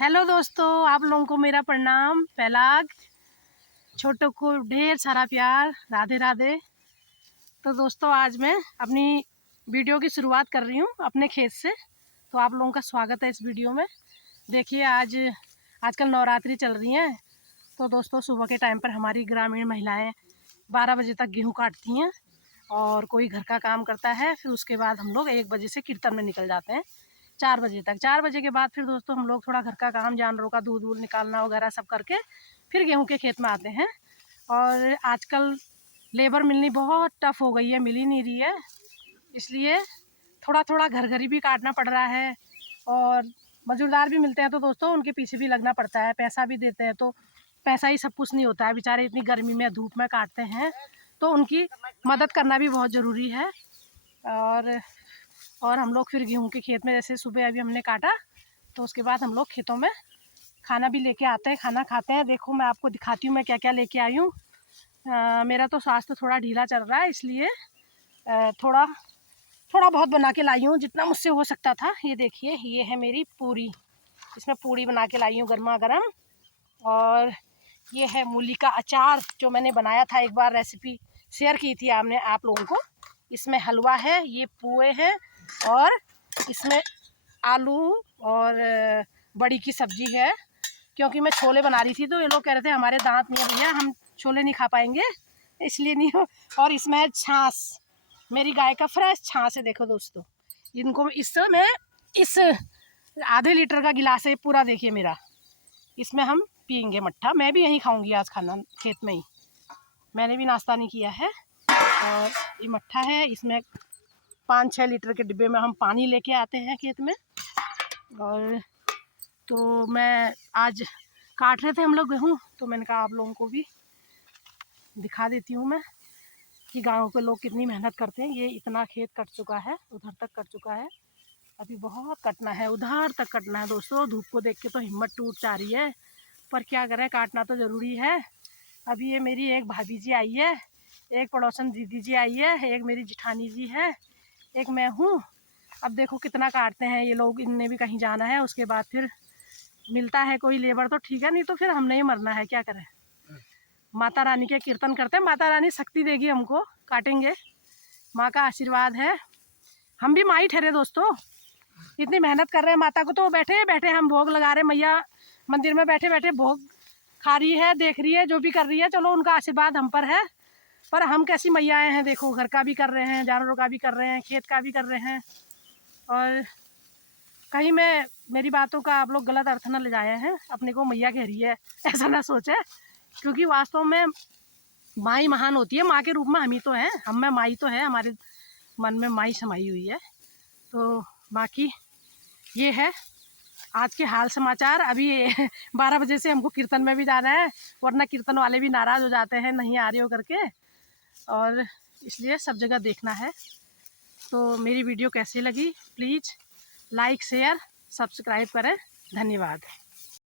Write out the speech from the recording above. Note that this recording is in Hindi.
हेलो दोस्तों, आप लोगों को मेरा प्रणाम। पहलाग छोटों को ढेर सारा प्यार, राधे राधे। तो दोस्तों, आज मैं अपनी वीडियो की शुरुआत कर रही हूँ अपने खेत से। तो आप लोगों का स्वागत है इस वीडियो में। देखिए, आजकल नवरात्रि चल रही हैं। तो दोस्तों, सुबह के टाइम पर हमारी ग्रामीण महिलाएं 12 बजे तक गेहूँ काटती हैं और कोई घर का काम करता है। फिर उसके बाद हम लोग 1 बजे से कीर्तन में निकल जाते हैं 4 बजे तक। 4 बजे के बाद फिर दोस्तों हम लोग थोड़ा घर का काम, जानवरों का दूध वूध निकालना वगैरह सब करके फिर गेहूं के खेत में आते हैं। और आजकल लेबर मिलनी बहुत टफ़ हो गई है, मिल ही नहीं रही है। इसलिए थोड़ा थोड़ा घर घर ही भी काटना पड़ रहा है। और मज़दूरदार भी मिलते हैं तो दोस्तों उनके पीछे भी लगना पड़ता है, पैसा भी देते हैं। तो पैसा ही सब कुछ नहीं होता है, बेचारे इतनी गर्मी में धूप में काटते हैं, तो उनकी मदद करना भी बहुत ज़रूरी है। और हम लोग फिर गेहूं के खेत में, जैसे सुबह अभी हमने काटा, तो उसके बाद हम लोग खेतों में खाना भी लेके आते हैं, खाना खाते हैं। देखो, मैं आपको दिखाती हूँ मैं क्या क्या लेके आई हूँ। मेरा तो स्वास्थ्य थोड़ा ढीला चल रहा है, इसलिए थोड़ा थोड़ा बहुत बना के लाई हूँ जितना मुझसे हो सकता था। ये देखिए, ये है मेरी पूरी, इसमें पूरी बना के लाई हूँ गर्मा गर्म। और ये है मूली का अचार, जो मैंने बनाया था एक बार, रेसिपी शेयर की थी आपने आप लोगों को। इसमें हलवा है, ये पुए हैं, और इसमें आलू और बड़ी की सब्जी है। क्योंकि मैं छोले बना रही थी तो ये लोग कह रहे थे हमारे दांत नहीं है भैया, हम छोले नहीं खा पाएंगे, इसलिए नहीं हो। और इसमें है छाछ, मेरी गाय का फ्रेश छाछ है। देखो दोस्तों, इनको इस आधे लीटर का गिलास है पूरा, देखिए मेरा। इसमें हम पियेंगे मट्ठा। मैं भी यहीं खाऊंगी आज खाना, खेत में ही। मैंने भी नाश्ता नहीं किया है। और ये मट्ठा है, इसमें 5-6 लीटर के डिब्बे में हम पानी लेके आते हैं खेत में। और तो मैं आज काट रहे थे हम लोग गेहूँ, तो मैंने कहा आप लोगों को भी दिखा देती हूँ मैं कि गाँव के लोग कितनी मेहनत करते हैं। ये इतना खेत कट चुका है, उधर तक कट चुका है, अभी बहुत कटना है, उधर तक कटना है दोस्तों। धूप को देख के तो हिम्मत टूट जा रही है, पर क्या करें, काटना तो ज़रूरी है। अभी ये मेरी एक भाभी जी आई है, एक पड़ोसन दीदी जी आई है, एक मेरी जिठानी जी है, एक मैं हूँ। अब देखो कितना काटते हैं ये लोग, इनने भी कहीं जाना है। उसके बाद फिर मिलता है कोई लेबर तो ठीक है, नहीं तो फिर हमने ही मरना है, क्या करें। माता रानी के कीर्तन करते हैं, माता रानी शक्ति देगी हमको, काटेंगे, माँ का आशीर्वाद है। हम भी माँ ही ठहरे दोस्तों, इतनी मेहनत कर रहे हैं माता को, तो बैठे बैठे हम भोग लगा रहे हैं। मैया मंदिर में बैठे बैठे भोग खा रही है, देख रही है, जो भी कर रही है, चलो उनका आशीर्वाद हम पर है। पर हम कैसी मैयाएँ हैं, देखो, घर का भी कर रहे हैं, जानवरों का भी कर रहे हैं, खेत का भी कर रहे हैं। और कहीं मैं मेरी बातों का आप लोग गलत अर्थ न ले जाए हैं, अपने को मैया कह रही है ऐसा ना सोचे। क्योंकि वास्तव में माँ ही महान होती है, माँ के रूप में हम ही तो हैं, हम में माँ तो है, हमारे मन में माँ समाई हुई है। तो बाकी ये है आज के हाल समाचार। अभी 12 बजे से हमको कीर्तन में भी जाना है, वरना कीर्तन वाले भी नाराज़ हो जाते हैं नहीं आ रही हो करके, और इसलिए सब जगह देखना है। तो मेरी वीडियो कैसी लगी, प्लीज़ लाइक शेयर सब्सक्राइब करें। धन्यवाद।